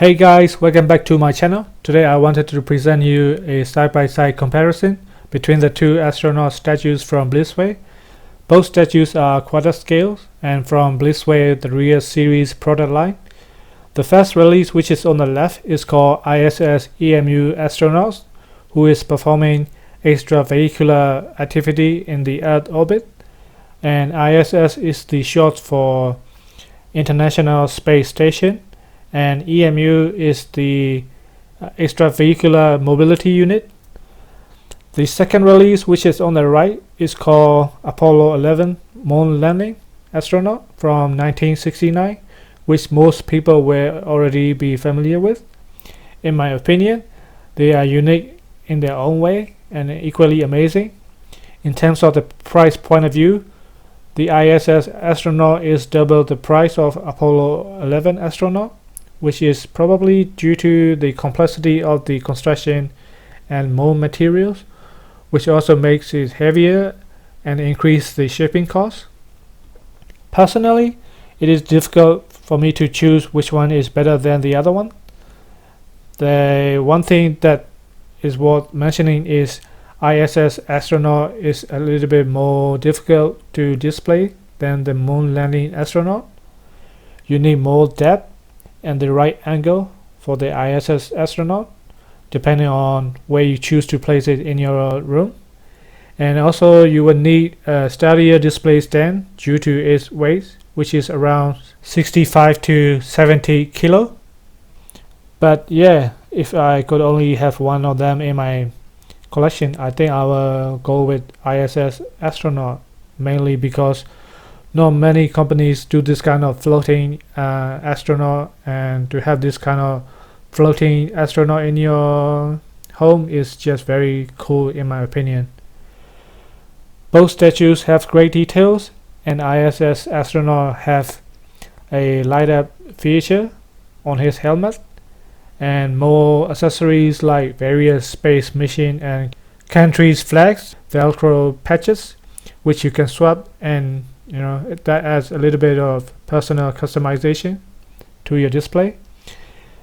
Hey guys, welcome back to my channel. Today I wanted to present you a side-by-side comparison between the two astronaut statues from Blitzway. Both statues are quarter scales and from Blitzway, the rear series product line. The first release, which is on the left, is called ISS EMU Astronaut, who is performing extravehicular activity in the Earth orbit, and ISS is the short for International Space Station, and EMU is the extravehicular mobility unit. The second release, which is on the right, is called Apollo 11 Moon Landing Astronaut from 1969, which most people will already be familiar with. In my opinion, they are unique in their own way and equally amazing. In terms of the price point of view, the ISS Astronaut is double the price of Apollo 11 Astronaut, which is probably due to the complexity of the construction and mold materials, which also makes it heavier and increase the shipping costs. Personally, it is difficult for me to choose which one is better than the other one. The one thing that is worth mentioning is ISS Astronaut is a little bit more difficult to display than the Moon Landing Astronaut. You need more depth and the right angle for the ISS Astronaut, depending on where you choose to place it in your room. And also you will need a sturdier display stand due to its weight, which is around 65 to 70 kilo. But yeah, if I could only have one of them in my collection, I think I will go with ISS Astronaut, mainly because not many companies do this kind of floating astronaut, and to have this kind of floating astronaut in your home is just very cool in my opinion. Both statues have great details, and ISS Astronaut have a light up feature on his helmet and more accessories like various space mission and countries flags, velcro patches which you can swap, and that adds a little bit of personal customization to your display.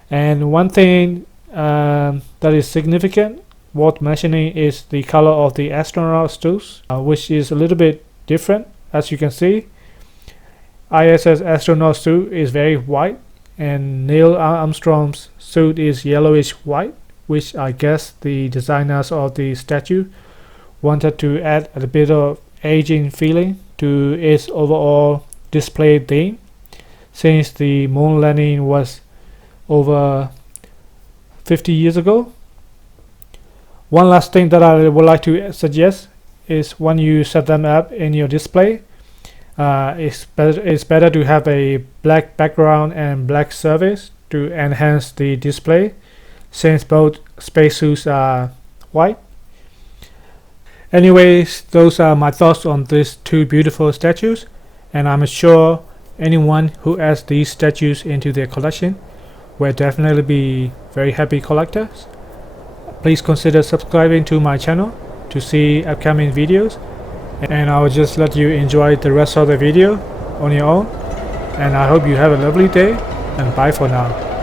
And one thing that is significant worth mentioning is the color of the astronaut suits, which is a little bit different. As you can see, ISS astronaut suit is very white, and Neil Armstrong's suit is yellowish white, which I guess the designers of the statue wanted to add a bit of aging feeling to its overall display theme, since the moon landing was over 50 years ago. One last thing that I would like to suggest is when you set them up in your display, it's better to have a black background and black surface to enhance the display, since both spacesuits are white. Anyways, those are my thoughts on these two beautiful statues, and I'm sure anyone who adds these statues into their collection will definitely be very happy collectors. Please consider subscribing to my channel to see upcoming videos, and I'll just let you enjoy the rest of the video on your own. And I hope you have a lovely day, and bye for now.